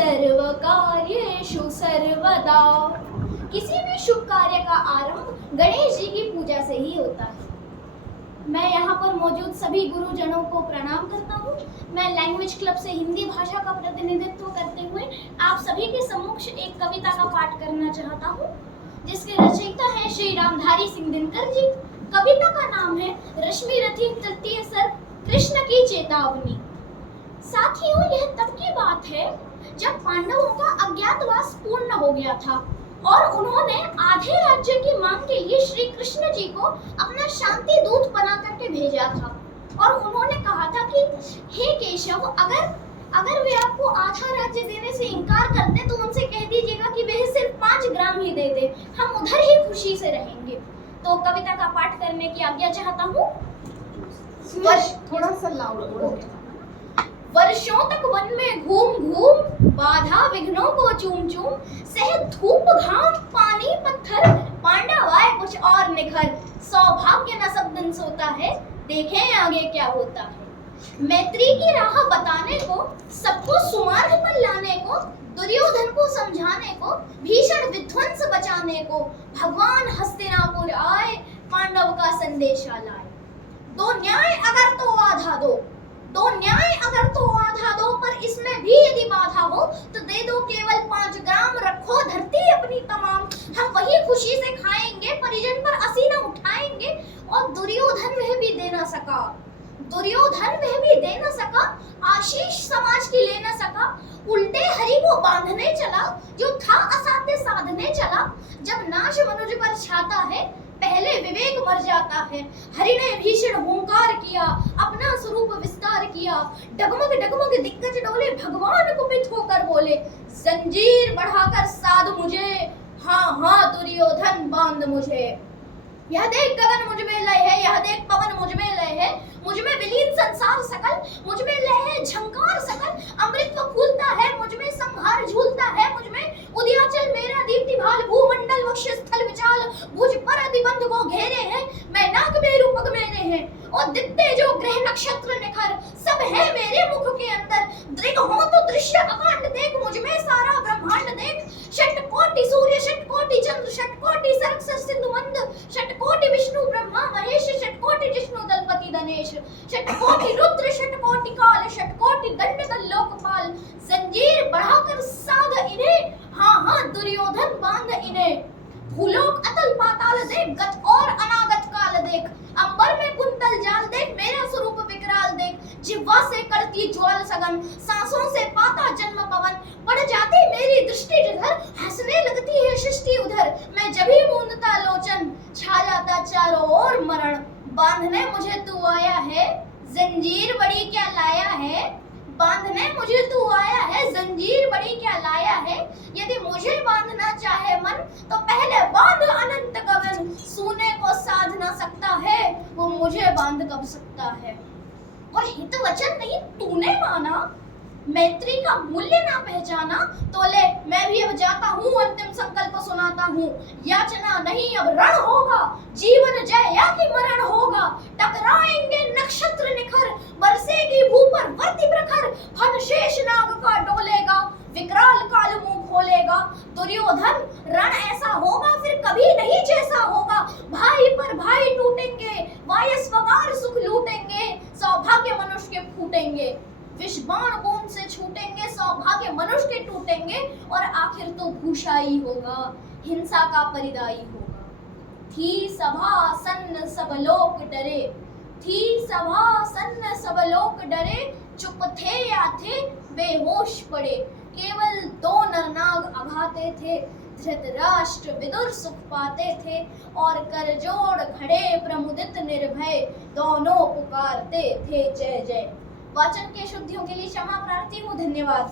सर्व कार्येषु सर्वदा। किसी भी शुभ कार्य का आरंभ गणेश जी की पूजा से ही होता है। मैं यहाँ पर मौजूद सभी गुरुजनों को प्रणाम करता हूँ। मैं लैंग्वेज क्लब से हिंदी भाषा का प्रतिनिधित्व करते हुए आप सभी के सम्मुख एक कविता का पाठ करना चाहता हूँ, जिसके रचयिता हैं श्री रामधारी सिंह दिनकर जी। कविता का नाम है रश्मि रथी तृतीय सर्ग, कृष्ण की चेतावनी। साथियों, यह तब की बात है जब पांडवों का अज्ञातवास पूर्ण हो गया था और उन्होंने आधे राज्य की मांग के लिए श्री कृष्ण जी को अपना शांति दूत बना करके भेजा था। और उन्होंने कहा था कि हे केशव, अगर वे आपको आधा राज्य देने से इनकार करते तो उनसे कह दीजिएगा कि वे सिर्फ 5 ग्राम ही दे दे, हम उधर ही खुशी से रहेंगे। तो कविता का पाठ करने की आज्ञा चाहता हूँ। थोड़ा सा लाउड। वर्षों तक वन में घूम घूम, बाधा विघ्नों को चूम चूम, सह धूप घाम पानी पत्थर, पांडव आए कुछ और निखर। सौभाग्य न सब दिन सोता है, देखें आगे क्या होता है। मैत्री की राह बताने को, सबको सुमार्ग पर लाने को, दुर्योधन को समझाने को, भीषण विध्वंस बचाने को, भगवान हस्तिनापुर आए, पांडव का संदेशा लाए। दो न्याय अगर तो आधा दो, दो न्याय अगर तो आधा दो, पर इसमें भी यदि बाधा हो तो दे दो केवल 5 ग्राम। रखो धरती अपनी तमाम, हम वही खुशी से खाएंगे, परिजन पर असीना उठाएंगे। और दुर्योधन वह भी दे न सका, दुर्योधन वह भी दे न सका, आशीष समाज की ले न सका। उल्टे हरि को बांधने चला, जो था असाध्य साधने चला। जब नाश मनुज पर छाता है, पहले विवेक मर जाता है। हरि ने भीषण हुंकार किया, अपना स्वरूप विस्तार किया। डगमग डगमग दिग्गज डोले, भगवान कुपित होकर बोले, जंजीर बढ़ाकर साध मुझे, हाँ हाँ दुर्योधन बांध मुझे। यह देख गगन मुझ में लय है, यह देख पवन मुझ में लय है, मुझ में विलीन संसार सकल, मुझ में लय है झंकार सकल। अमृत तो फूलता है, मुझ में संहार झूलता है, मुझ में उदयाचल मेरा दीप्ति भाल। भूमंडल वक्ष स्थल विचाल, भुज पर अधिबंध को घेरे हैं। मैं नाग मेरु पग मेरे हैं, और दिखते जो ग्रह नक्षत्र निखर, सब है मेरे मुख के अंदर। दृग हो तो दृश्य अकांड देख, मुझ में सारा ब्रह्मांड देख। षटकोटि सूर्य षटकोटि चंद्र, षटकोटि सरक सिंधु मंद, षटकोटि विष्णु ब्रह्मा महेश, षटकोटि जिष्णु दलपति धनेश, षटकोटि रुद्र षटकोटि काल, षटकोटि दंड लोकपाल। जंजीर बढ़ाकर साध इन्हें, हाँ हाँ दुर्योधन बांध इन्हें। भूलोक अतल पाताल देख, गत और अनागत काल देख। अंबर में कुंतल जाल देख, मेरा स्वरूप विकराल देख। जिह्वा से करती ज्वाल सघन, सांसों से पाता जन्म पवन। पड़ जाती मेरी दृष्टि जिधर, हंसने लगती है सृष्टि उधर। मैं जब ही मूंदता लोचन, छा जाता चारों ओर मरण। बांधने मुझे तू आया है, जंजीर बड़ी क्या लाया है। बांधने मुझे तू आया है, जंजीर बड़ी क्या लाया है। यदि मुझे बांधना चाहे मन, तो पहले बांध अनंत गगन। सूने को साध ना सकता है, वो मुझे बांध कब सकता है। और हित वचन नहीं तूने माना, मैत्री का मूल्य ना पहचाना, तो ले मैं भी अब जाता हूँ, अंतिम संकल्प सुनाता हूँ। याचना नहीं अब रण होगा, जीवन जय या कि मरण होगा। टकराएंगे नक्षत्र निखर, बरसेगी भू पर वर्ति प्रखर। फन शेष नाग का डोलेगा, विकराल काल मुंह खोलेगा। दुर्योधन रण ऐसा होगा फिर कभी नहीं जैसा होगा। भाई पर भाई टूटेंगे, वायस्वगार सुख लूटेंगे। सौभाग्य मनुष्य के फूटेंगे, विष बाण बूंद से छूटेंगे। सौभाग्य मनुष्य के टूटेंगे, और आखिर तो भूषाई होगा, हिंसा का परिदाई होगा। थी सभा सन्न सब लोग डरे, थी सभा सन्न सब लोग डरे। चुप थे या थे बेहोश पड़े, केवल 2 नरनाग अघाते थे। धृतराष्ट्र विदुर सुख पाते थे, और करजोड़ खड़े प्रमुदित निर्भय। दोनों पुकारते थे जय जय। वाचन के शुद्धियों के लिए क्षमा प्रार्थी हूँ। धन्यवाद।